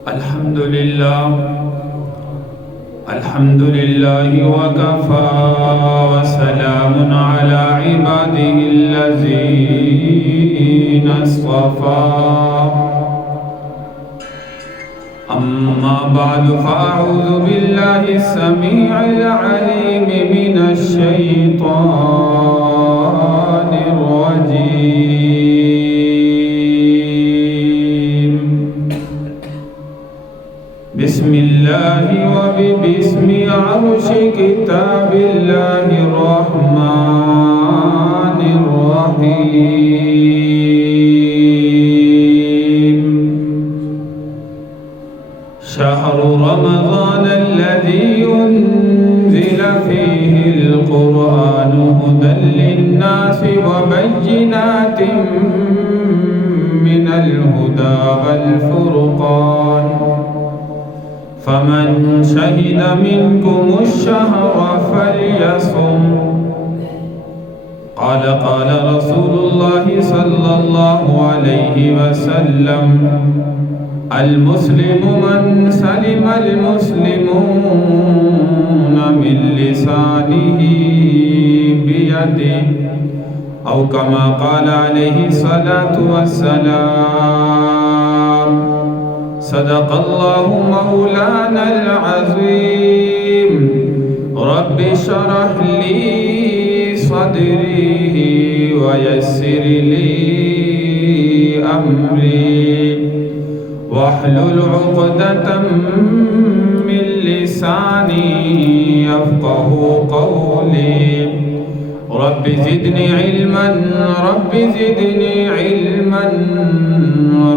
الحمد لله وكفى وسلام على عباده الذين اصطفى أما بعد فأعوذ بالله السميع العليم من الشيطان الرجيم بسم الله وباسم عرش كتاب الله الرحمن الرحيم شهر رمضان الذي أنزل فيه القرآن هدى للناس وبينات من الهدى والفرقان فمن شهد منكم الشهر فليصم قال رسول الله صلى الله عليه وسلم المسلم من سلم المسلمون من لسانه بيده أو كما قال عليه الصلاة والسلام صدق الله مولانا العظيم رب اشرح لي صدري ويسر لي أمري واحلل عقدة من لساني يفقه قولي رب زدني علما رب زدني علما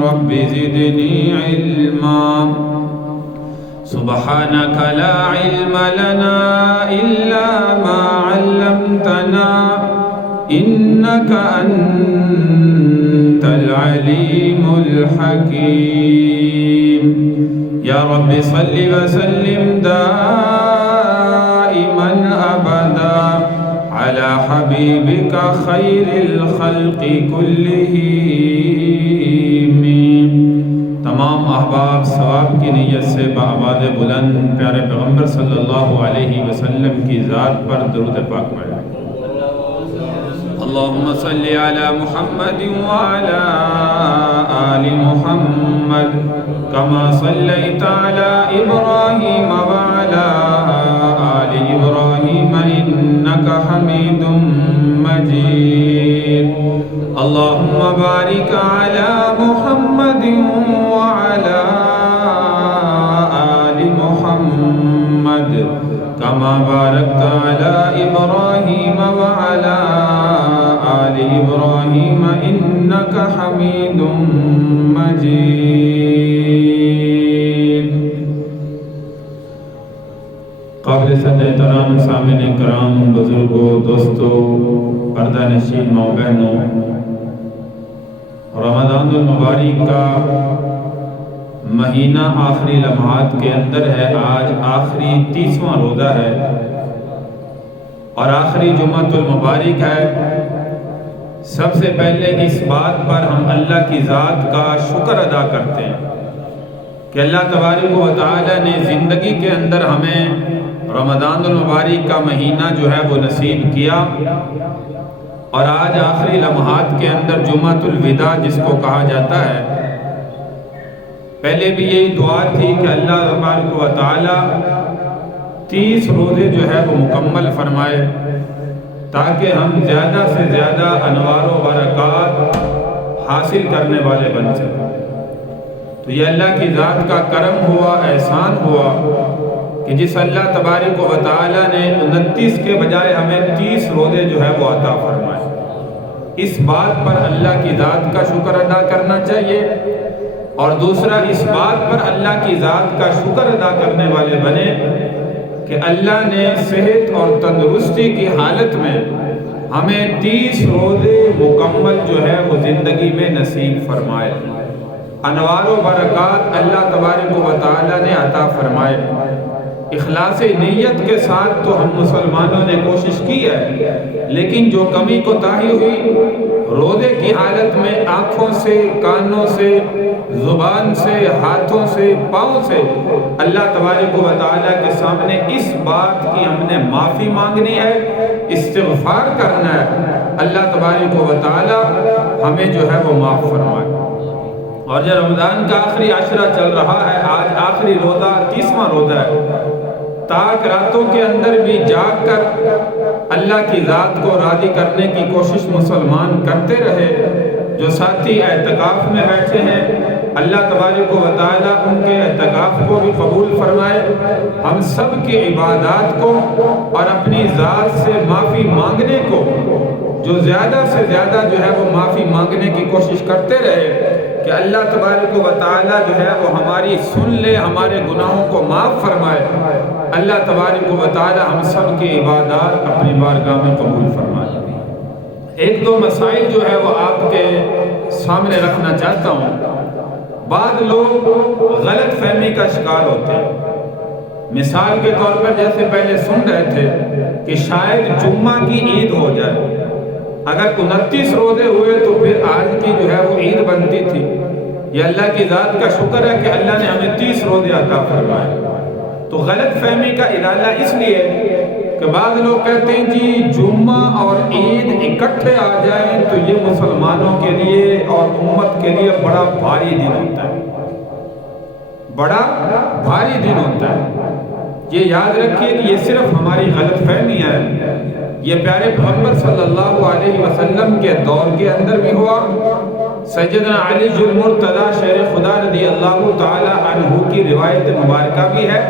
رب زدني علما سبحانك لا علم لنا إلا ما علمتنا إنك أنت العليم الحكيم يا رب صل وسلم دائما أبدا على حبيبك خير الخلق كلهم تمام احباب ثواب کی نیت سے بآواز بلند پیارے پیغمبر صلی اللہ علیہ وسلم کی ذات پر درود پاک پڑھیں اللهم صل على محمد وعلى آل محمد كما صليت على إبراهيم وعلى آل إبراهيم إنك حميد مجيد اللهم بارك على محمد وعلى آل محمد كما باركت على إبراهيم وعلى آل إبراهيم إنك حميد مجيد قابل صد احترام سامعین کرام بزرگوں دوستوں پردہ نشین ماؤں بہنوں رمضان المبارک کا مہینہ آخری لمحات کے اندر ہے آج آخری 30واں روزہ ہے اور آخری جمعۃ المبارک ہے سب سے پہلے اس بات پر ہم اللہ کی ذات کا شکر ادا کرتے ہیں کہ اللہ تبارک و تعالی نے زندگی کے اندر ہمیں رمضان المبارک کا مہینہ جو ہے وہ نصیب کیا اور آج آخری لمحات کے اندر جمعۃ الوداع جس کو کہا جاتا ہے پہلے بھی یہی دعا تھی کہ اللہ تبارک و تعالی 30 روزے جو ہے وہ مکمل فرمائے تاکہ ہم زیادہ سے زیادہ انوار و برکات حاصل کرنے والے بن سکیں تو یہ اللہ کی ذات کا کرم ہوا احسان ہوا کہ جس اللہ تبارک و تعالی نے 29 کے بجائے ہمیں 30 روزے جو ہے وہ عطا فرمائے اس بات پر اللہ کی ذات کا شکر ادا کرنا چاہیے اور دوسرا اس بات پر اللہ کی ذات کا شکر ادا کرنے والے بنے کہ اللہ نے صحت اور تندرستی کی حالت میں ہمیں 30 روزے مکمل جو ہے وہ زندگی میں نصیب فرمائے انوار و برکات اللہ تبارک و تعالی نے عطا فرمائے اخلاص نیت کے ساتھ تو ہم مسلمانوں نے کوشش کی ہے، لیکن جو کمی کوتاہی ہوئی روزے کی حالت میں آنکھوں سے، کانوں سے، زبان سے، ہاتھوں سے، پاؤں سے اللہ تبارک و تعالیٰ کے سامنے اس بات کی ہم نے معافی مانگنی ہے، استغفار کرنا ہے، اللہ تبارک و تعالیٰ ہمیں جو ہے وہ معاف فرمائے۔ اور جو رمضان کا آخری عشرہ چل رہا ہے، آج آخری روزہ 30واں روزہ ہے، تاک راتوں کے اندر بھی جاگ کر اللہ کی ذات کو راضی کرنے کی کوشش مسلمان کرتے رہے۔ جو ساتھی اعتکاف میں بیٹھے ہیں، اللہ تبارک و تعالیٰ ان کے اعتکاف کو بھی قبول فرمائے، ہم سب کی عبادات کو اور اپنی ذات سے معافی مانگنے کو جو زیادہ سے زیادہ جو ہے وہ معافی مانگنے کی کوشش کرتے رہے کہ اللہ تبارک و تعالیٰ جو ہے وہ ہماری سن لے، ہمارے گناہوں کو معاف فرمائے۔ اللہ تبارک و تعالیٰ ہم سب کی عبادات اپنی بارگاہ میں قبول فرمائے۔ ایک دو مسائل جو ہے وہ آپ کے سامنے رکھنا چاہتا ہوں۔ بعض لوگ غلط فہمی کا شکار ہوتے ہیں۔ مثال کے طور پر جیسے پہلے سن رہے تھے کہ شاید جمعہ کی عید ہو جائے، اگر 29 روزے ہوئے تو پھر آج کی جو ہے وہ عید بنتی تھی۔ یہ اللہ کی ذات کا شکر ہے کہ اللہ نے ہمیں 30 روزے عطا فرمائے۔ تو غلط فہمی کا ارادہ اس لیے کہ بعض لوگ کہتے ہیں جی جمعہ اور عید اکٹھے آ جائیں تو یہ مسلمانوں کے لیے اور امت کے لیے بڑا بھاری دن ہوتا ہے، بڑا بھاری دن ہوتا ہے۔ یہ یاد رکھیے کہ یہ صرف ہماری غلط فہمی ہے۔ یہ پیارے پیغمبر صلی اللہ علیہ وسلم کے دور کے اندر بھی ہوا۔ سیدنا علی المرتضیٰ شیر خدا رضی اللہ تعالی عنہ کی روایت مبارکہ بھی ہے،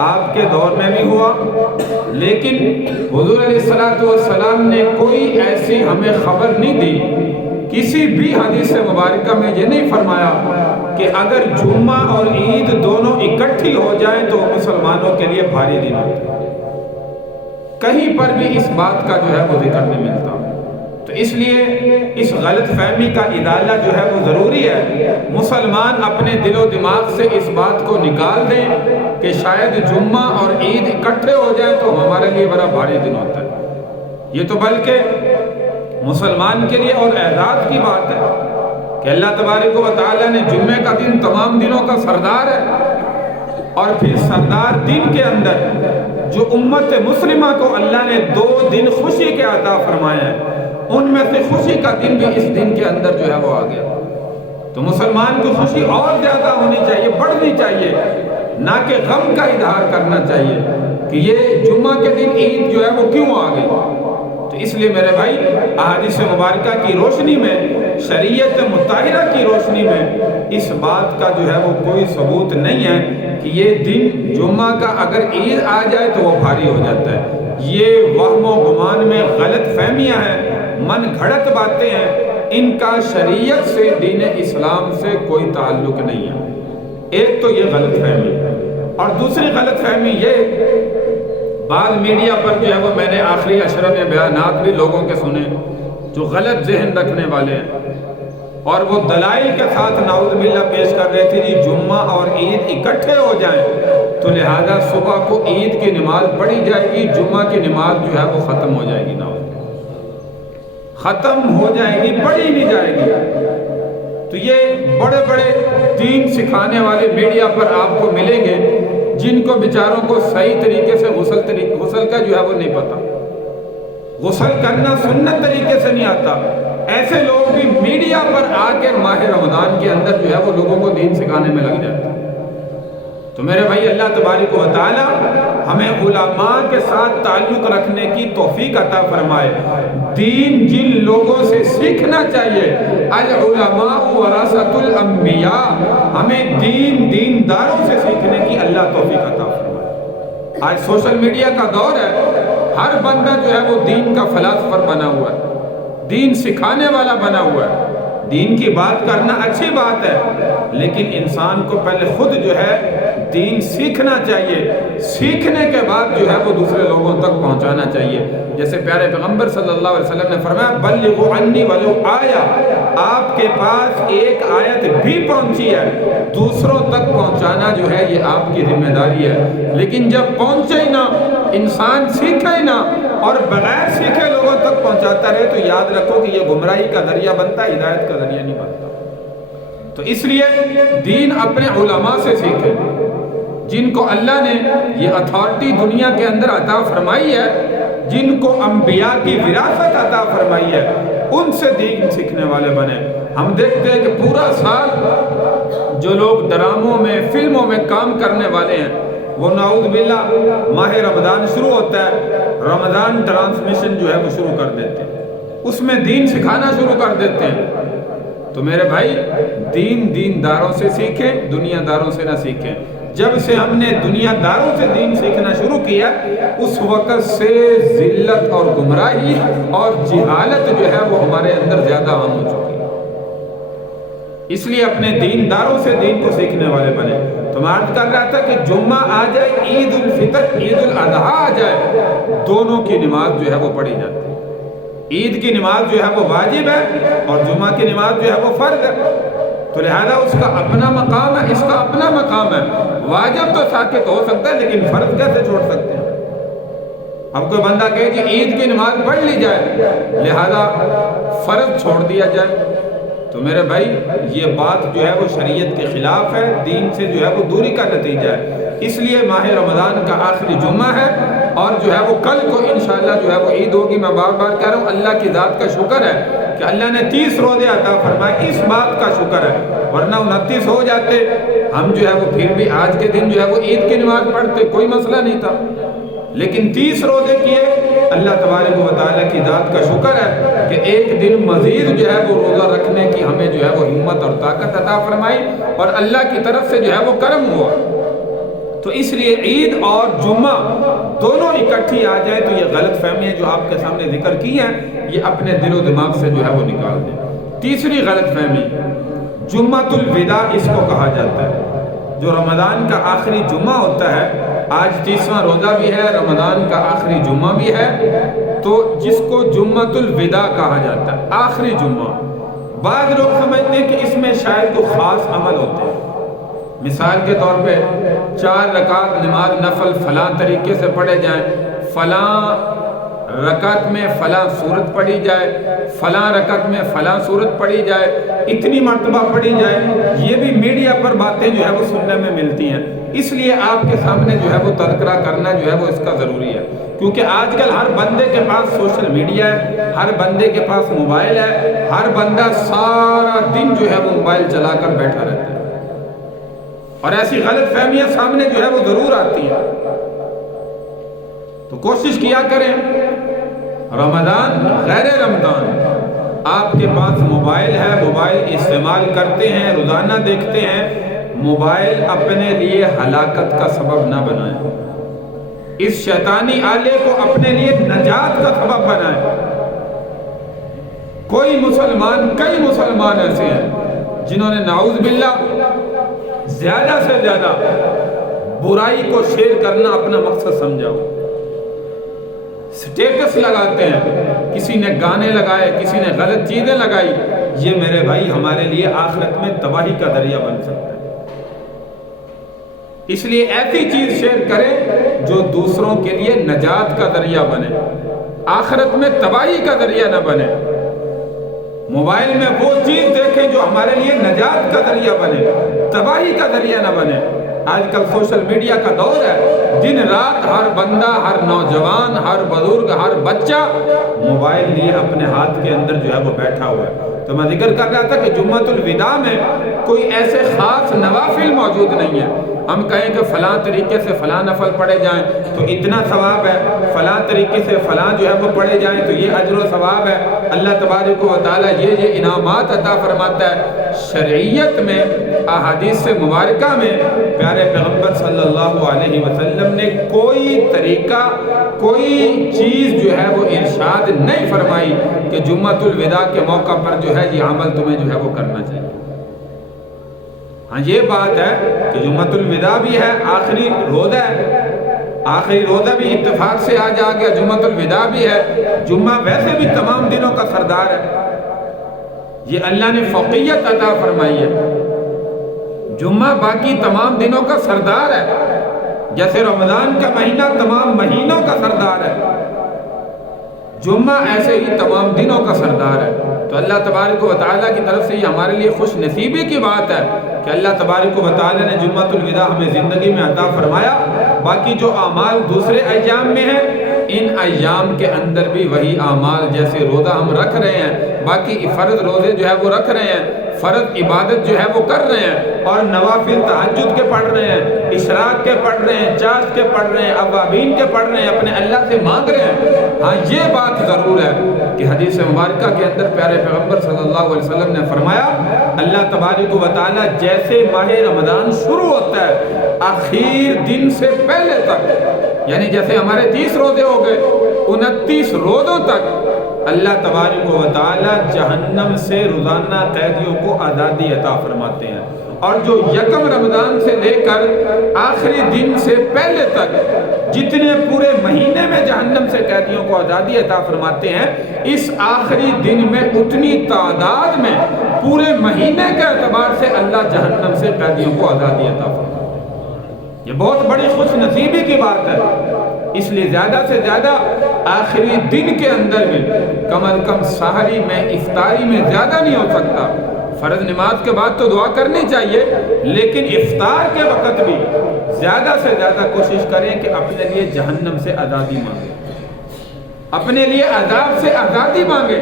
آپ کے دور میں بھی ہوا، لیکن حضور علیہ السلام نے کوئی ایسی ہمیں خبر نہیں دی، کسی بھی حدیث مبارکہ میں یہ نہیں فرمایا کہ اگر جمعہ اور عید دونوں اکٹھی ہو جائیں تو مسلمانوں کے لیے بھاری دن ہوتا ہے۔ کہیں پر بھی اس بات کا جو ہے وہ ذکر نہیں ملتا۔ تو اس لیے اس غلط فہمی کا ازالہ جو ہے وہ ضروری ہے۔ مسلمان اپنے دل و دماغ سے اس بات کو نکال دیں کہ شاید جمعہ اور عید اکٹھے ہو جائیں تو ہمارے لیے بڑا بھاری دن ہوتا ہے۔ یہ تو بلکہ مسلمان کے لیے اور اعزاز کی بات ہے کہ اللہ تبارک و تعالیٰ نے جمعے کا دن تمام دنوں کا سردار ہے، اور پھر سردار دن کے اندر جو امت مسلمہ کو اللہ نے 2 دن خوشی کے عطا فرمائے ہیں، ان میں سے خوشی کا دن بھی اس دن کے اندر جو ہے وہ آ گیا۔ تو مسلمان کی خوشی اور زیادہ ہونی چاہیے، بڑھنی چاہیے، نہ کہ غم کا اظہار کرنا چاہیے کہ یہ جمعہ کے دن عید جو ہے وہ کیوں آ گئی۔ تو اس لیے میرے بھائی احادیث مبارکہ کی روشنی میں، شریعت مطہرہ کی روشنی میں اس بات کا جو ہے وہ کوئی ثبوت نہیں ہے کہ یہ دن جمعہ کا اگر عید آ جائے تو وہ بھاری ہو جاتا ہے۔ یہ وہم و گمان میں غلط فہمیاں ہیں، من گھڑت باتیں ہیں، ان کا شریعت سے، دین اسلام سے کوئی تعلق نہیں ہے۔ ایک تو یہ غلط فہمی، اور دوسری غلط فہمی یہ بعض میڈیا پر جو ہے وہ میں نے آخری عشرہ میں بیانات بھی لوگوں کے سنے جو غلط ذہن رکھنے والے ہیں، اور وہ دلائل کے ساتھ نعوذ باللہ پیش کر رہے تھے جی جمعہ اور عید اکٹھے ہو جائیں تو لہذا صبح کو عید کی نماز پڑھی جائے گی، جمعہ کی نماز جو ہے وہ ختم ہو جائے گی، ختم ہو جائے گی، پڑھی نہیں جائے گی۔ تو یہ بڑے بڑے دین سکھانے والے میڈیا پر آپ کو ملیں گے جن کو بیچاروں کو صحیح طریقے سے غسل کا جو ہے وہ نہیں پتا، غسل کرنا سنت طریقے سے نہیں آتا۔ ایسے لوگ بھی میڈیا پر آ کے ماہ رمضان کے اندر جو ہے وہ لوگوں کو دین سکھانے میں لگ جاتے ہیں۔ تو میرے بھائی اللہ تبارک و تعالی ہمیں علماء کے ساتھ تعلق رکھنے کی توفیق عطا فرمائے۔ دین جن لوگوں سے سیکھنا چاہیے، العلماء ورثۃ الانبیاء، ہمیں دینداروں سے سیکھنے کی اللہ توفیق عطا فرمائے۔ آج سوشل میڈیا کا دور ہے، ہر بندہ جو ہے وہ دین کا فلاسفر بنا ہوا ہے، دین سکھانے والا بنا ہوا ہے۔ دین کی بات کرنا اچھی بات ہے، لیکن انسان کو پہلے خود جو ہے دین سیکھنا چاہیے، سیکھنے کے بعد جو ہے وہ دوسرے لوگوں تک پہنچانا چاہیے۔ جیسے پیارے پیغمبر صلی اللہ علیہ وسلم نے فرمایا بلغوا عنی ولو آیا، آپ کے پاس ایک آیت بھی پہنچی ہے، دوسروں تک پہنچانا جو ہے یہ آپ کی ذمہ داری ہے۔ لیکن جب پہنچے ہی نہ، انسان سیکھے ہی نہ اور بغیر سیکھے لوگوں تک پہنچاتا رہے، تو یاد رکھو کہ یہ گمراہی کا ذریعہ بنتا ہے، ہدایت کا ذریعہ نہیں بنتا۔ تو اس لیے دین اپنے علماء سے سیکھے، جن کو اللہ نے یہ اتھارٹی دنیا کے اندر عطا فرمائی ہے، جن کو انبیاء کی وراثت عطا فرمائی ہے، ان سے دین سیکھنے والے بنے۔ ہم دیکھتے ہیں کہ پورا سال جو لوگ ڈراموں میں، فلموں میں کام کرنے والے ہیں، وہ نعوذ باللہ ماہ رمضان شروع ہوتا ہے، رمضان ٹرانسمیشن جو ہے وہ شروع کر دیتے ہیں، اس میں دین سکھانا شروع کر دیتے ہیں۔ تو میرے بھائی، دین داروں سے سیکھیں، دنیا داروں سے نہ سیکھیں۔ جب سے ہم نے دنیا داروں سے دین سیکھنا شروع کیا، اس وقت سے ذلت اور گمراہی اور جہالت جو ہے وہ ہمارے اندر زیادہ عام ہو چکی ہے۔ اس لیے اپنے دین داروں سے دین کو سیکھنے والے بنے۔ تو میں عرض کر رہا تھا کہ جمعہ آ جائے، عید الفطر، عید الاضحیٰ آ جائے، دونوں کی نماز جو ہے وہ پڑھی جاتی ہے۔ عید کی نماز جو ہے وہ واجب ہے اور جمعہ کی نماز جو ہے وہ فرض ہے، تو لہذا اس کا اپنا مقام ہے، اس کا اپنا مقام ہے۔ واجب تو ساکت ہو سکتا ہے، لیکن فرض کیسے چھوڑ سکتے ہیں؟ اب کوئی بندہ کہے کہ عید کی نماز پڑھ لی جائے، لہذا فرض چھوڑ دیا جائے، تو میرے بھائی یہ بات جو ہے وہ شریعت کے خلاف ہے، دین سے جو ہے وہ دوری کا نتیجہ ہے۔ اس لیے ماہ رمضان کا آخری جمعہ ہے، اور جو ہے وہ کل کو انشاءاللہ جو ہے وہ عید ہوگی۔ میں بار بار کہہ رہا ہوں، اللہ کی ذات کا شکر ہے کہ اللہ نے 30 روزے عطا فرمائے، اس بات کا شکر ہے، ورنہ 29 ہو جاتے، ہم جو ہے وہ پھر بھی آج کے دن جو ہے وہ عید کی نماز پڑھتے، کوئی مسئلہ نہیں تھا۔ لیکن 30 روزے کیے، اللہ تبارک و تعالیٰ کی ذات کا شکر ہے کہ ایک دن مزید جو ہے وہ روزہ رکھنے کی ہمیں جو ہے وہ ہمت اور طاقت عطا فرمائی، اور اللہ کی طرف سے جو ہے وہ کرم ہوا۔ تو اس لیے عید اور جمعہ دونوں اکٹھی آ جائے تو یہ غلط فہمیاں جو آپ کے سامنے ذکر کی ہیں، یہ اپنے دل و دماغ سے جو ہے وہ نکال دیں۔ تیسری غلط فہمی، جمعۃ الوداع اس کو کہا جاتا ہے، جو رمضان کا آخری جمعہ ہوتا ہے۔ آج 30واں روزہ بھی ہے، رمضان کا آخری جمعہ بھی ہے، تو جس کو جمعۃ الوداع کہا جاتا ہے، آخری جمعہ۔ بعض لوگ سمجھتے ہیں کہ اس میں شاید کوئی خاص عمل ہوتے ہیں، مثال کے طور پہ 4 رکعت نماز نفل فلاں طریقے سے پڑھے جائیں، فلاں رکعت میں فلاں سورت پڑھی جائے، فلاں رکعت میں فلاں سورت پڑھی جائے، اتنی مرتبہ پڑھی جائے، یہ بھی میڈیا پر باتیں جو ہے وہ سننے میں ملتی ہیں۔ اس لیے آپ کے سامنے جو ہے وہ تذکرہ کرنا جو ہے وہ اس کا ضروری ہے، کیونکہ آج کل ہر بندے کے پاس سوشل میڈیا ہے، ہر بندے کے پاس موبائل ہے، ہر بندہ سارا دن جو ہے وہ موبائل چلا کر بیٹھا رہتا ہے، اور ایسی غلط فہمیاں سامنے جو ہے وہ ضرور آتی ہیں۔ تو کوشش کیا کریں، رمضان غیر رمضان آپ کے پاس موبائل ہے، موبائل استعمال کرتے ہیں، روزانہ دیکھتے ہیں، موبائل اپنے لیے ہلاکت کا سبب نہ بنائیں، اس شیطانی آلے کو اپنے لیے نجات کا سبب بنائیں۔ کئی مسلمان ایسے ہیں جنہوں نے نعوذ باللہ زیادہ سے زیادہ برائی کو شیئر کرنا اپنا مقصد سمجھا ہو، سٹیٹس لگاتے ہیں، کسی نے گانے لگائے، کسی نے غلط چیزیں لگائی، یہ میرے بھائی ہمارے لیے آخرت میں تباہی کا ذریعہ بن سکتا ہے۔ اس لیے ایسی چیز شیئر کریں جو دوسروں کے لیے نجات کا ذریعہ بنے، آخرت میں تباہی کا ذریعہ نہ بنے۔ موبائل میں وہ چیز دیکھیں جو ہمارے لیے نجات کا ذریعہ بنے، تباہی کا ذریعہ نہ بنے۔ آج کل سوشل میڈیا کا دور ہے، دن رات ہر بندہ، ہر نوجوان، ہر بزرگ، ہر بچہ موبائل لیے اپنے ہاتھ کے اندر جو ہے وہ بیٹھا ہوا ہے۔ تو میں ذکر کر رہا تھا کہ جمعۃ الوداع میں کوئی ایسے خاص نوافل موجود نہیں ہے، ہم کہیں کہ فلاں طریقے سے فلاں نفل پڑھے جائیں تو اتنا ثواب ہے، فلاں طریقے سے فلاں جو ہے وہ پڑھے جائیں تو یہ اجر و ثواب ہے، اللہ تبارک و تعالیٰ یہ انعامات عطا فرماتا ہے۔ شرعیت میں، احادیث مبارکہ میں پیارے پیغمبر صلی اللہ علیہ وسلم نے کوئی طریقہ، کوئی چیز جو ہے وہ ارشاد نہیں فرمائی کہ جمعۃ الوداع کے موقع پر جو ہے یہ عمل تمہیں جو ہے وہ کرنا چاہیے۔ ہاں یہ بات ہے کہ جمعۃ الوداع بھی ہے، آخری روزہ ہے، آخری روزہ بھی اتفاق سے آج آ گیا، جمعۃ الوداع بھی ہے، جمعہ ویسے بھی تمام دنوں کا سردار ہے، یہ اللہ نے فوقیت عطا فرمائی ہے۔ جمعہ باقی تمام دنوں کا سردار ہے، جیسے رمضان کا مہینہ تمام مہینوں کا سردار ہے، جمعہ ایسے ہی تمام دنوں کا سردار ہے۔ تو اللہ تبارک و تعالیٰ کی طرف سے یہ ہمارے لیے خوش نصیبی کی بات ہے کہ اللہ تبارک و تعالیٰ نے جمعۃ الوداع ہمیں زندگی میں عطا فرمایا۔ باقی جو اعمال دوسرے ایام میں ہیں، ان ایام کے اندر بھی وہی اعمال، جیسے روزہ ہم رکھ رہے ہیں، باقی فرض روزے جو ہے وہ رکھ رہے ہیں، فرض عبادت جو ہے وہ کر رہے ہیں، اور نوافل تہجد کے پڑھ رہے ہیں، اشراق کے پڑھ رہے ہیں، چاشت کے پڑھ رہے ہیں، اوابین کے پڑھ رہے ہیں، اپنے اللہ سے مانگ رہے ہیں۔ ہاں یہ بات ضرور ہے کہ حدیث مبارکہ کے اندر پیارے پیغمبر صلی اللہ علیہ وسلم نے فرمایا، اللہ تبارک و تعالیٰ جیسے ماہ رمضان شروع ہوتا ہے آخر دن سے پہلے تک، یعنی جیسے ہمارے 30 روزے ہو گئے، 29 روزوں تک اللہ تبارک و تعالیٰ جہنم سے روزانہ قیدیوں کو آزادی عطا فرماتے ہیں، اور جو یکم رمضان سے لے کر آخری دن سے پہلے تک جتنے پورے مہینے میں جہنم سے قیدیوں کو آزادی عطا فرماتے ہیں، اس آخری دن میں اتنی تعداد میں پورے مہینے کے اعتبار سے اللہ جہنم سے قیدیوں کو آزادی عطا فرماتے ہیں۔ یہ بہت بڑی خوش نصیبی کی بات ہے، اس لیے زیادہ سے زیادہ آخری دن کے اندر میں کم از کم سحری میں افطاری میں زیادہ نہیں ہو سکتا، فرض نماز کے بعد تو دعا کرنی چاہیے، لیکن افطار کے وقت بھی زیادہ سے زیادہ کوشش کریں کہ اپنے لیے جہنم سے آزادی مانگیں، اپنے لیے عذاب سے آزادی مانگیں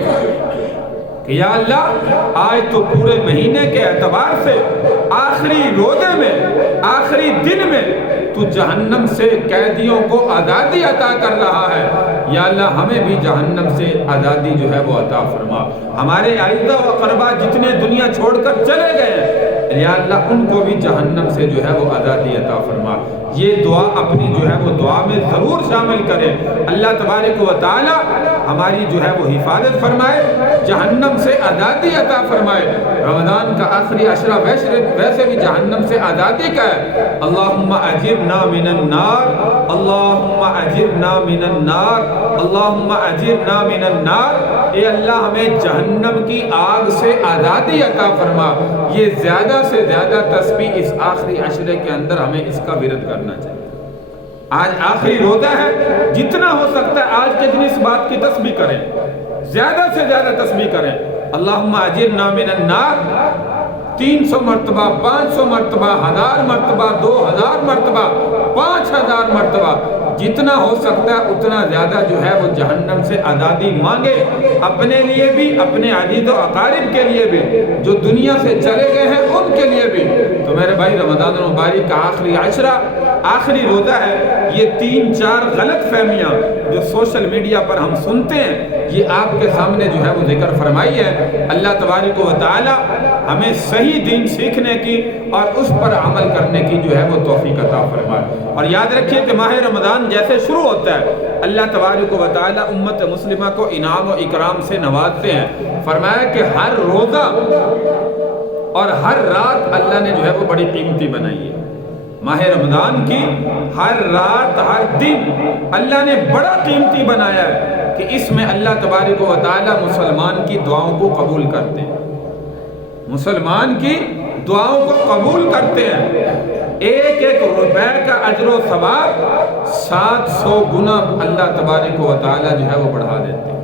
کہ یا اللہ آج تو پورے مہینے کے اعتبار سے آخری روزے میں، آخری دن میں تو جہنم سے قیدیوں کو آزادی عطا کر رہا ہے، یا اللہ ہمیں بھی جہنم سے آزادی جو ہے وہ عطا فرما۔ ہمارے اعزا و اقربا جتنے دنیا چھوڑ کر چلے گئے ہیں، یا اللہ ان کو بھی جہنم سے جو ہے وہ آزادی عطا فرما۔ یہ دعا اپنی جو ہے وہ دعا میں ضرور شامل کریں، اللہ تبارک و تعالی ہماری جو ہے وہ حفاظت فرمائے، جہنم سے آزادی عطا فرمائے۔ رمضان کا آخری عشرہ ویسے بھی جہنم سے آزادی کا ہے۔ اللہم اجرنا من النار، اللہم اجرنا من النار، اللہم اجرنا من النار۔ اے اللہ ہمیں جہنم کی آگ سے آزادی عطا فرما۔ یہ زیادہ سے زیادہ تسبیح اس آخری عشرے کے اندر ہمیں اس کا ورد کرنا چاہیے۔ آج آخری روزہ ہے، جتنا ہو سکتا ہے آج کے دن اس بات کی تسبیح کریں، زیادہ سے زیادہ تسبیح کریں۔ اللہم اجرنا من النار 300 مرتبہ، 500 مرتبہ، 1000 مرتبہ، 2000 مرتبہ، 5000 مرتبہ، جتنا ہو سکتا ہے اتنا زیادہ جو ہے وہ جہنم سے آزادی مانگے، اپنے لیے بھی، اپنے عزیز و اقارب کے لیے بھی، جو دنیا سے چلے گئے ہیں ان کے لیے بھی۔ تو میرے بھائی رمضان المبارک کا آخری عشرہ، آخری روزہ ہے، یہ 3-4 غلط فہمیاں جو سوشل میڈیا پر ہم سنتے ہیں، یہ آپ کے سامنے جو ہے وہ ذکر فرمائی ہے۔ اللہ تبارک و تعالی ہمیں صحیح دین سیکھنے کی اور اس پر عمل کرنے کی جو ہے وہ توفیق عطا فرمائے۔ اور یاد رکھیے کہ ماہ رمضان جیسے شروع ہوتا ہے، اللہ تبارک و تعالی امت مسلمہ کو انعام و اکرام سے نوازتے ہیں۔ فرمایا کہ ہر روزہ اور ہر رات اللہ نے جو ہے وہ بڑی قیمتی بنائی ہے۔ ماہ رمضان کی ہر رات، ہر دن اللہ نے بڑا قیمتی بنایا ہے کہ اس میں اللہ تبارک و تعالی مسلمان کی دعاؤں کو قبول کرتے ہیں، مسلمان کی دعاؤں کو قبول کرتے ہیں۔ ایک ایک روپے کا اجر و ثواب 700 گنا اللہ تبارک و تعالی جو ہے وہ بڑھا دیتے ہیں،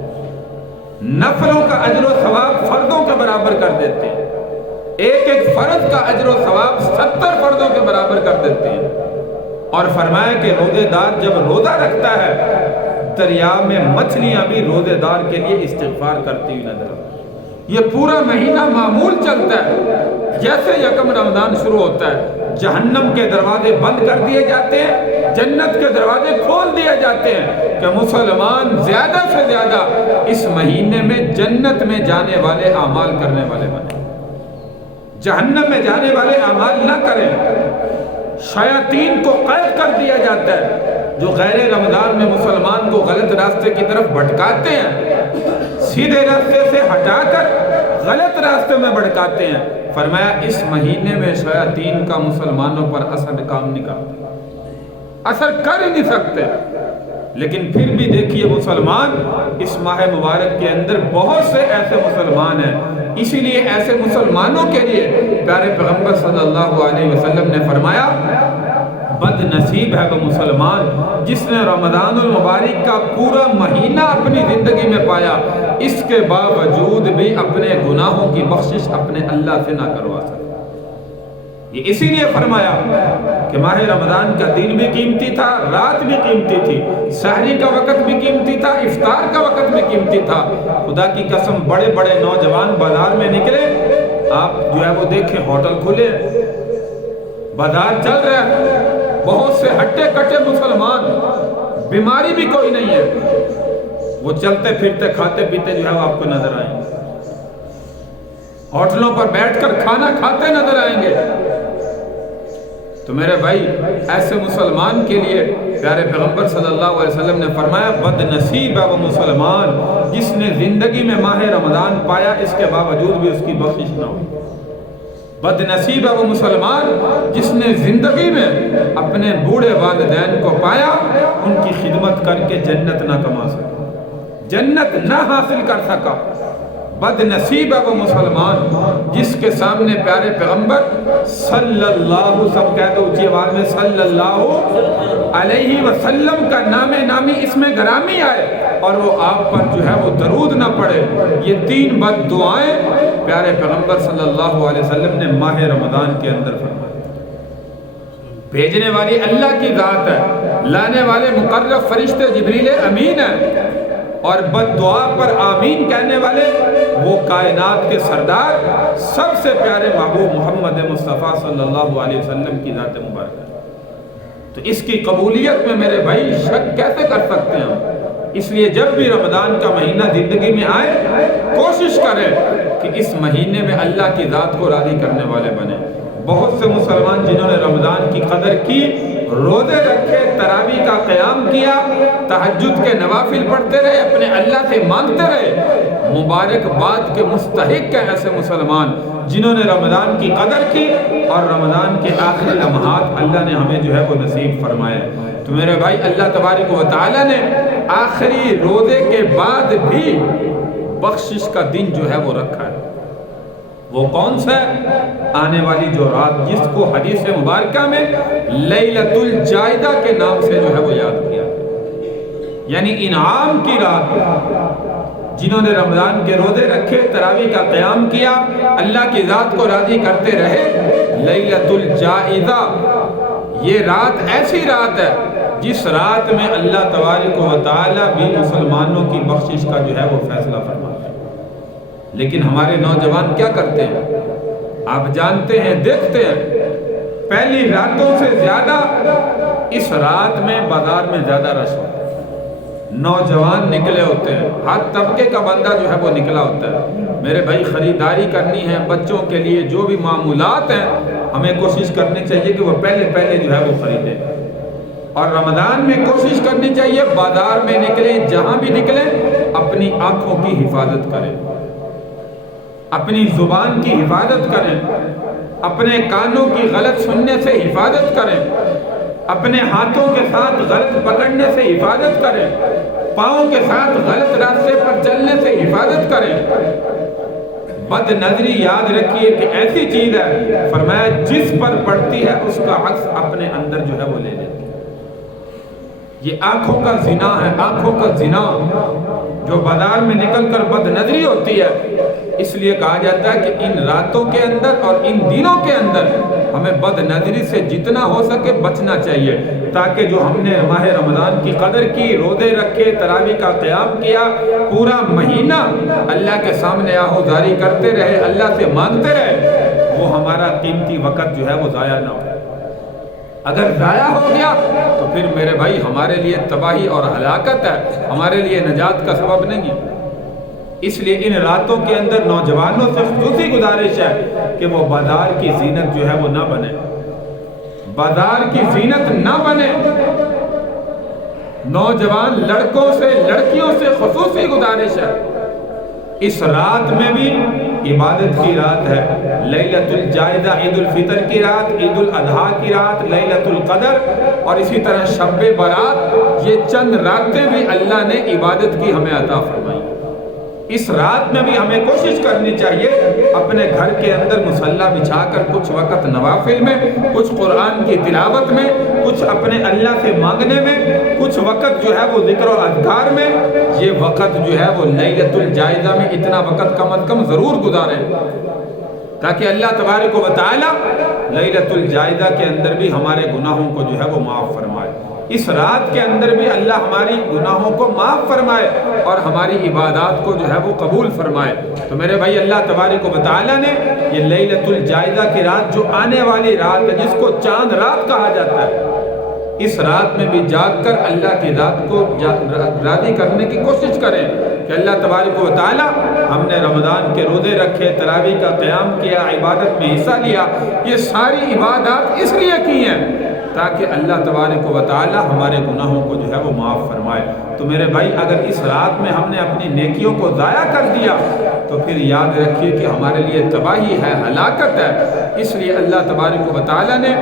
نفلوں کا اجر و ثواب فردوں کے برابر کر دیتے ہیں، ایک ایک فرض کا اجر و ثواب 70 فردوں کے برابر کر دیتے ہیں۔ اور فرمایا کہ روزے دار جب روزہ رکھتا ہے، دریا میں مچھلیاں بھی روزے دار کے لیے استغفار کرتی ہوئی نظر آتی ہیں۔ یہ پورا مہینہ معمول چلتا ہے، جیسے یکم رمضان شروع ہوتا ہے جہنم کے دروازے بند کر دیے جاتے ہیں، جنت کے دروازے کھول دیے جاتے ہیں کہ مسلمان زیادہ سے زیادہ اس مہینے میں جنت میں جانے والے اعمال کرنے والے بنے، جہنم میں جانے والے اعمال نہ کریں۔ شیاطین کو قید کر دیا جاتا ہے جو غیر رمضان میں مسلمان کو غلط راستے کی طرف بھٹکاتے ہیں، سیدھے راستے سے ہٹا کر غلط راستے میں بھٹکاتے ہیں۔ فرمایا اس مہینے میں شیاطین کا مسلمانوں پر اثر کام نہیں کرتا، اثر کر ہی نہیں سکتے۔ لیکن پھر بھی دیکھیے مسلمان اس ماہ مبارک کے اندر بہت سے ایسے مسلمان ہیں اسی لیے ایسے مسلمانوں کے لیے پیارے پیغمبر صلی اللہ علیہ وسلم نے فرمایا بد نصیب ہے وہ مسلمان جس نے رمضان المبارک کا پورا مہینہ اپنی زندگی میں پایا، اس کے باوجود بھی اپنے گناہوں کی بخشش اپنے اللہ سے نہ کروا سکے۔ یہ اسی لیے فرمایا کہ ماہ رمضان کا دن بھی قیمتی تھا، رات بھی قیمتی تھی، سحری کا وقت بھی قیمتی تھا، افطار کا وقت بھی قیمتی تھا۔ خدا کی قسم بڑے بڑے نوجوان بازار میں نکلے، آپ جو ہے وہ دیکھیں ہوٹل کھلے، بازار چل رہا ہے، بہت سے ہٹے کٹے مسلمان، بیماری بھی کوئی نہیں ہے، وہ چلتے پھرتے کھاتے پیتے جو ہے وہ آپ کو نظر آئیں گے، ہوٹلوں پر بیٹھ کر کھانا کھاتے نظر آئیں گے۔ تو میرے بھائی ایسے مسلمان کے لیے پیارے پیغمبر صلی اللہ علیہ وسلم نے فرمایا بد نصیب ہے وہ مسلمان جس نے زندگی میں ماہ رمضان پایا، اس کے باوجود بھی اس کی بخشش نہ ہوئی۔ بد نصیب ہے وہ مسلمان جس نے زندگی میں اپنے بوڑھے والدین کو پایا، ان کی خدمت کر کے جنت نہ کما سکا، جنت نہ حاصل کر سکا۔ بد نصیب ہے وہ مسلمان جس کے سامنے پیارے پیغمبر صلی اللہ، سب کہہ دو اونچی آواز میں، صلی اللہ علیہ وسلم کا نام نامی اس میں گرامی آئے اور وہ آپ پر جو ہے وہ درود نہ پڑے۔ یہ تین بد دعائیں پیارے پیغمبر صلی اللہ علیہ وسلم نے ماہ رمضان کے اندر فرمائی۔ بھیجنے والی اللہ کی ذات ہے، لانے والے مقرب فرشتے جبریل امین ہیں، اور بد دعا پر آمین کہنے والے وہ کائنات کے سردار سب سے پیارے محبوب محمد مصطفیٰ صلی اللہ علیہ وسلم کی ذات مبارک ہے۔ تو اس کی قبولیت میں میرے بھائی شک کیسے کر سکتے ہیں؟ اس لیے جب بھی رمضان کا مہینہ زندگی میں آئے کوشش کریں کہ اس مہینے میں اللہ کی ذات کو راضی کرنے والے بنے۔ بہت سے مسلمان جنہوں نے رمضان کی قدر کی، روزے رکھے، تراویح کا قیام کیا، تہجد کے نوافل پڑھتے رہے، اپنے اللہ سے مانگتے رہے، مبارکباد کے مستحق ہیں ایسے مسلمان جنہوں نے رمضان کی قدر کی اور رمضان کے آخری لمحات اللہ نے ہمیں جو ہے وہ نصیب فرمائے۔ تو میرے بھائی اللہ تبارک و تعالیٰ نے آخری روزے کے بعد بھی بخشش کا دن جو ہے وہ رکھا ہے۔ وہ کون سا ہے؟ آنے والی جو رات جس کو حدیث مبارکہ میں لیلۃ الجائدہ کے نام سے جو ہے وہ یاد کیا، یعنی انعام کی رات۔ جنہوں نے رمضان کے روزے رکھے، تراویح کا قیام کیا، اللہ کی ذات کو راضی کرتے رہے، لیلۃ الجائدہ یہ رات ایسی رات ہے جس رات میں اللہ تبارک و تعالیٰ بھی مسلمانوں کی بخشش کا جو ہے وہ فیصلہ فرماتا ہے۔ لیکن ہمارے نوجوان کیا کرتے ہیں؟ آپ جانتے ہیں، دیکھتے ہیں، پہلی راتوں سے زیادہ اس رات میں بازار میں زیادہ رش ہوتا ہے، نوجوان نکلے ہوتے ہیں، ہر طبقے کا بندہ جو ہے وہ نکلا ہوتا ہے۔ میرے بھائی خریداری کرنی ہے بچوں کے لیے، جو بھی معمولات ہیں ہمیں کوشش کرنی چاہیے کہ وہ پہلے جو ہے وہ خریدیں، اور رمضان میں کوشش کرنی چاہیے بازار میں نکلیں، جہاں بھی نکلیں اپنی آنکھوں کی حفاظت کریں، اپنی زبان کی حفاظت کریں، اپنے کانوں کی غلط سننے سے حفاظت کریں، اپنے ہاتھوں کے ساتھ غلط پکڑنے سے حفاظت کریں، پاؤں کے ساتھ غلط راستے پر چلنے سے حفاظت کریں۔ بد نظری یاد رکھیے کہ ایسی چیز ہے، فرمایا جس پر پڑتی ہے اس کا عکس اپنے اندر جو ہے وہ لے لیتی ہے۔ یہ آنکھوں کا زنا ہے، آنکھوں کا زنا جو بازار میں نکل کر بد نظری ہوتی ہے۔ اس لیے کہا جاتا ہے کہ ان راتوں کے اندر اور ان دنوں کے اندر ہمیں بد نظری سے جتنا ہو سکے بچنا چاہیے، تاکہ جو ہم نے ماہ رمضان کی قدر کی، روزے رکھے، تراویح کا قیام کیا، پورا مہینہ اللہ کے سامنے آہوزاری کرتے رہے، اللہ سے مانگتے رہے، وہ ہمارا قیمتی وقت جو ہے وہ ضائع نہ ہو۔ اگر ضائع ہو گیا تو پھر میرے بھائی ہمارے لیے تباہی اور ہلاکت ہے، ہمارے لیے نجات کا سبب نہیں۔ اس لیے ان راتوں کے اندر نوجوانوں سے خصوصی گزارش ہے کہ وہ بازار کی زینت جو ہے وہ نہ بنے، بازار کی زینت نہ بنے۔ نوجوان لڑکوں سے، لڑکیوں سے خصوصی گزارش ہے، اس رات میں بھی عبادت کی رات ہے، لیلۃ الجائدہ عید الفطر کی رات، عید الاضحیٰ کی رات، لیلۃ القدر، اور اسی طرح شب برات، یہ چند راتیں بھی اللہ نے عبادت کی ہمیں عطا فرمائی۔ اس رات میں بھی ہمیں کوشش کرنی چاہیے اپنے گھر کے اندر مصلی بچھا کر کچھ وقت نوافل میں، کچھ قرآن کی تلاوت میں، کچھ اپنے اللہ سے مانگنے میں، کچھ وقت جو ہے وہ ذکر و اذکار میں، یہ وقت جو ہے وہ لیلۃ الجائزہ میں اتنا وقت کم از کم ضرور گزاریں، تاکہ اللہ تبارک و تعالی لیلۃ الجائزہ کے اندر بھی ہمارے گناہوں کو جو ہے وہ معاف فرمائے، اس رات کے اندر بھی اللہ ہماری گناہوں کو معاف فرمائے اور ہماری عبادات کو جو ہے وہ قبول فرمائے۔ تو میرے بھائی، اللہ تبارک و تعالی نے یہ لیلۃ الجائزہ کی رات جو آنے والی رات ہے، جس کو چاند رات کہا جاتا ہے، اس رات میں بھی جاگ کر اللہ کی ذات کو راضی کرنے کی کوشش کریں کہ اللہ تبارک و تعالی، ہم نے رمضان کے روزے رکھے، تراویح کا قیام کیا، عبادت میں حصہ لیا، یہ ساری عبادات اس لیے کی ہیں تاکہ اللہ تبارک و تعالی ہمارے گناہوں کو جو ہے وہ معاف فرمائے۔ تو میرے بھائی، اگر اس رات میں ہم نے اپنی نیکیوں کو ضائع کر دیا تو پھر یاد رکھیے کہ ہمارے لیے تباہی ہے، ہلاکت ہے۔ اس لیے اللہ تبارک و تعالی نے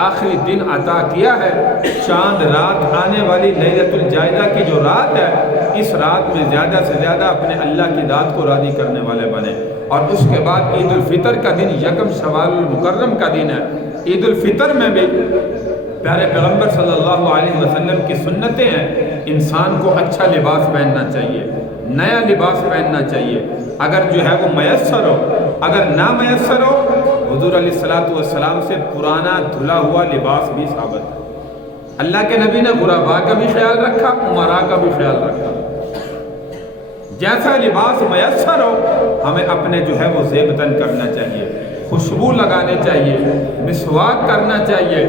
آخری دن عطا کیا ہے، چاند رات آنے والی لیلۃ الجائزہ کی جو رات ہے، اس رات میں زیادہ سے زیادہ اپنے اللہ کی ذات کو راضی کرنے والے بنے۔ اور اس کے بعد عید الفطر کا دن یکم شوال المکرم کا دن ہے۔ عید الفطر میں بھی پیارے پیغمبر صلی اللہ علیہ وسلم کی سنتیں ہیں، انسان کو اچھا لباس پہننا چاہیے، نیا لباس پہننا چاہیے، اگر جو ہے وہ میسر ہو، اگر نہ میسر ہو، حضور علیہ السلام سے پرانا دھلا ہوا لباس بھی ثابت ہے۔ اللہ کے نبی نے غرباء کا بھی خیال رکھا، امراء کا بھی خیال رکھا۔ جیسا لباس میسر ہو، ہمیں اپنے جو ہے وہ زیب تن کرنا چاہیے، خوشبو لگانے چاہیے، مسواک کرنا چاہیے،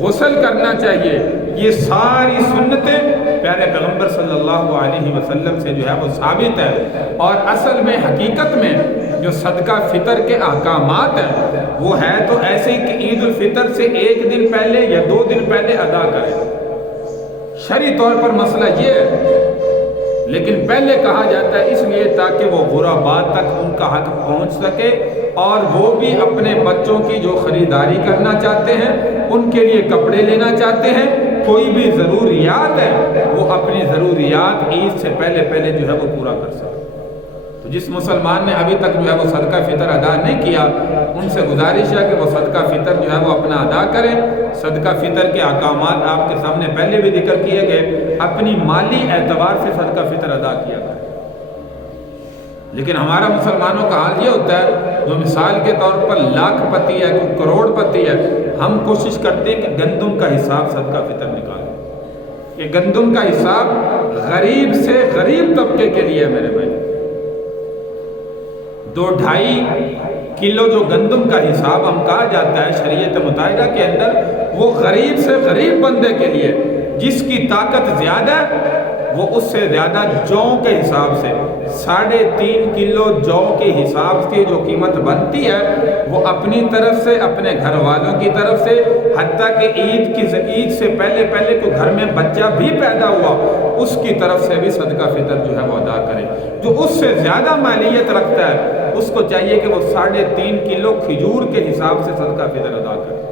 غسل کرنا چاہیے۔ یہ ساری سنتیں پیارے پیغمبر صلی اللہ علیہ وسلم سے جو ہے وہ ثابت ہے، اور اصل میں حقیقت میں جو صدقہ فطر کے احکامات ہیں وہ ہے تو ایسے ہی کہ عید الفطر سے ایک دن پہلے یا 2 دن پہلے ادا کریں، شرعی طور پر مسئلہ یہ ہے، لیکن پہلے کہا جاتا ہے اس لیے تاکہ وہ غرباء تک ان کا حق پہنچ سکے، اور وہ بھی اپنے بچوں کی جو خریداری کرنا چاہتے ہیں، ان کے لیے کپڑے لینا چاہتے ہیں، کوئی بھی ضروریات ہے، وہ اپنی ضروریات عید سے پہلے جو ہے وہ پورا کر سکے۔ تو جس مسلمان نے ابھی تک جو ہے وہ صدقہ فطر ادا نہیں کیا، ان سے گزارش ہے کہ وہ صدقہ فطر جو ہے وہ اپنا ادا کریں۔ صدقہ فطر کے احکامات آپ کے سامنے پہلے بھی ذکر کیے گئے، اپنی مالی اعتبار سے صدقہ فطر ادا کیا کریں۔ لیکن ہمارا مسلمانوں کا حال یہ ہوتا ہے، جو مثال کے طور پر لاکھ پتی ہے، کوئی کروڑ پتی ہے، ہم کوشش کرتے ہیں کہ گندم کا حساب صدقہ فطر نکالیں۔ یہ گندم کا حساب غریب سے غریب طبقے کے لیے میرے بھائی، 2-2.5 کلو جو گندم کا حساب ہم کہا جاتا ہے شریعت مطالعہ کے اندر، وہ غریب سے غریب بندے کے لیے، جس کی طاقت زیادہ ہے وہ اس سے زیادہ جو کے حساب سے 3.5 کلو جو کے حساب سے جو قیمت بنتی ہے، وہ اپنی طرف سے، اپنے گھر والوں کی طرف سے، حتیٰ کہ عید سے پہلے کو گھر میں بچہ بھی پیدا ہوا، اس کی طرف سے بھی صدقہ فطر جو ہے وہ ادا کرے۔ جو اس سے زیادہ مالیت رکھتا ہے، اس کو چاہیے کہ وہ 3.5 کلو کھجور کے حساب سے صدقہ فطر ادا کرے،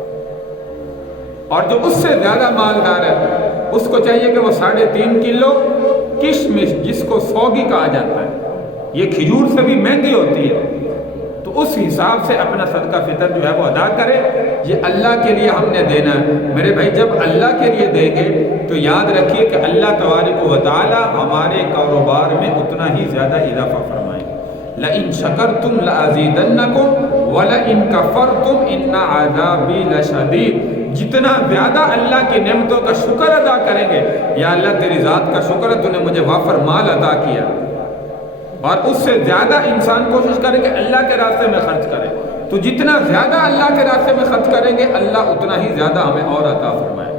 اور جو اس سے زیادہ مالدار ہے، اس کو چاہیے کہ وہ 3.5 کلو کشمش، جس کو سوگی کہا جاتا ہے، یہ کھجور سے بھی مہنگی ہوتی ہے، تو اس حساب سے اپنا صدقہ فطر جو ہے وہ ادا کرے۔ یہ اللہ کے لیے ہم نے دینا ہے میرے بھائی۔ جب اللہ کے لیے دیں گے تو یاد رکھیے کہ اللہ تبارک و تعالی ہمارے کاروبار میں اتنا ہی زیادہ اضافہ فرمائیں۔ لَإِن شَكَرْتُمْ لَأَزِيدَنَّكُمْ وَلَئِن كَفَرْتُمْ إِنَّ عَذَابِي لَشَدِيدٌ۔ جتنا زیادہ اللہ کی نعمتوں کا شکر ادا کریں گے، یا اللہ تیری ذات کا شکر ہے، تو نے مجھے وافر مال عطا کیا، اور اس سے زیادہ انسان کوشش کرے کہ اللہ کے راستے میں خرچ کرے، تو جتنا زیادہ اللہ کے راستے میں خرچ کریں گے، اللہ اتنا ہی زیادہ ہمیں اور عطا فرمائے۔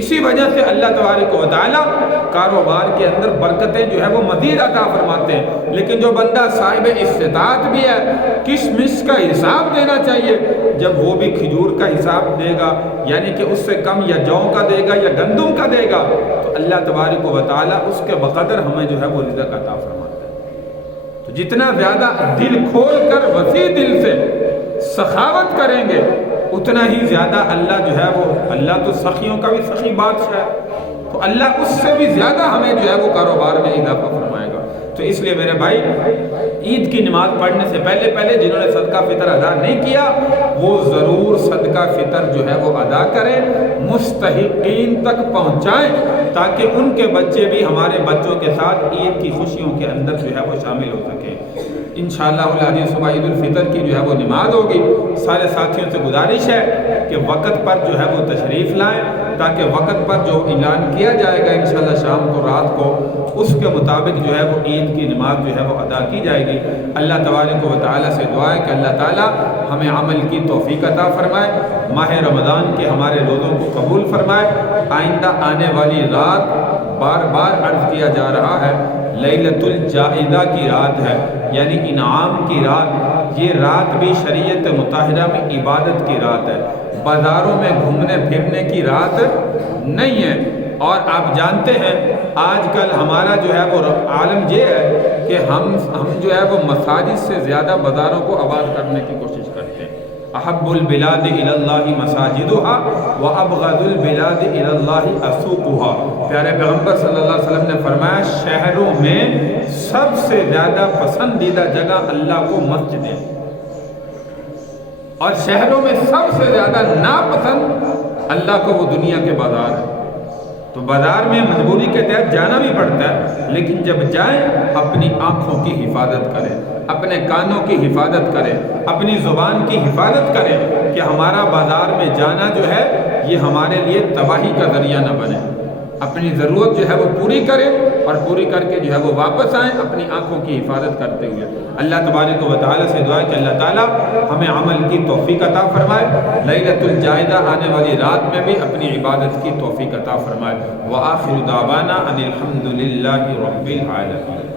اسی وجہ سے اللہ تبارک و تعالی کاروبار کے اندر برکتیں جو ہے وہ مزید عطا فرماتے ہیں۔ لیکن جو بندہ صاحب استطاعت بھی ہے، کشمش کا حساب دینا چاہیے، جب وہ بھی کھجور کا حساب دے گا، یعنی کہ اس سے کم یا جو کا دے گا یا گندم کا دے گا، تو اللہ تبارک و تعالی اس کے بقدر ہمیں جو ہے وہ رزق عطا فرماتے ہیں۔ تو جتنا زیادہ دل کھول کر وسیع دل سے سخاوت کریں گے، اتنا ہی زیادہ اللہ جو ہے وہ، اللہ تو سخیوں کا بھی سخی بادشاہ ہے، تو اللہ اس سے بھی زیادہ ہمیں جو ہے وہ کاروبار میں اضافہ فرمائے گا۔ تو اس لیے میرے بھائی عید کی نماز پڑھنے سے پہلے جنہوں نے صدقہ فطر ادا نہیں کیا وہ ضرور صدقہ فطر جو ہے وہ ادا کریں، مستحقین تک پہنچائیں تاکہ ان کے بچے بھی ہمارے بچوں کے ساتھ عید کی خوشیوں کے اندر جو ہے وہ شامل ہو سکیں۔ انشاءاللہ العزیز صبح عید الفطر کی جو ہے وہ نماز ہوگی، سارے ساتھیوں سے گزارش ہے کہ وقت پر جو ہے وہ تشریف لائیں تاکہ وقت پر جو اعلان کیا جائے گا انشاءاللہ شام کو رات کو اس کے مطابق جو ہے وہ عید کی نماز جو ہے وہ ادا کی جائے گی۔ اللہ تبارک و تعالیٰ سے دعا ہے کہ اللہ تعالیٰ ہمیں عمل کی توفیق عطا فرمائے، ماہ رمضان کے ہمارے روزوں کو قبول فرمائے۔ آئندہ آنے والی رات بار بار عرض کیا جا رہا ہے لیلۃ الجائزہ کی رات ہے، یعنی انعام کی رات۔ یہ رات بھی شریعت مطہرہ میں عبادت کی رات ہے، بازاروں میں گھومنے پھرنے کی رات نہیں ہے۔ اور آپ جانتے ہیں آج کل ہمارا جو ہے وہ عالم یہ ہے کہ ہم جو ہے وہ مساجد سے زیادہ بازاروں کو آباد کرنے کی کوشش کرتے ہیں۔ احب البلاد الی اللہ مساجدها وابغض البلاد الی اللہ اسوقها۔ پیارے پیغمبر صلی اللہ علیہ وسلم نے فرمایا شہروں میں سب سے زیادہ پسندیدہ جگہ اللہ کو مسجد ہے، اور شہروں میں سب سے زیادہ ناپسند اللہ کو وہ دنیا کے بازار ہے۔ تو بازار میں مجبوری کے تحت جانا بھی پڑتا ہے، لیکن جب جائیں اپنی آنکھوں کی حفاظت کریں، اپنے کانوں کی حفاظت کریں، اپنی زبان کی حفاظت کریں کہ ہمارا بازار میں جانا جو ہے یہ ہمارے لیے تباہی کا ذریعہ نہ بنے۔ اپنی ضرورت جو ہے وہ پوری کریں اور پوری کر کے جو ہے وہ واپس آئیں اپنی آنکھوں کی حفاظت کرتے ہوئے۔ اللہ تبارک و تعالیٰ سے دعا ہے کہ اللہ تعالیٰ ہمیں عمل کی توفیق عطا فرمائے، لیلۃ الجائزہ آنے والی رات میں بھی اپنی عبادت کی توفیق عطا فرمائے۔ وآخر دعوانا ان الحمد للہ رب العالمین۔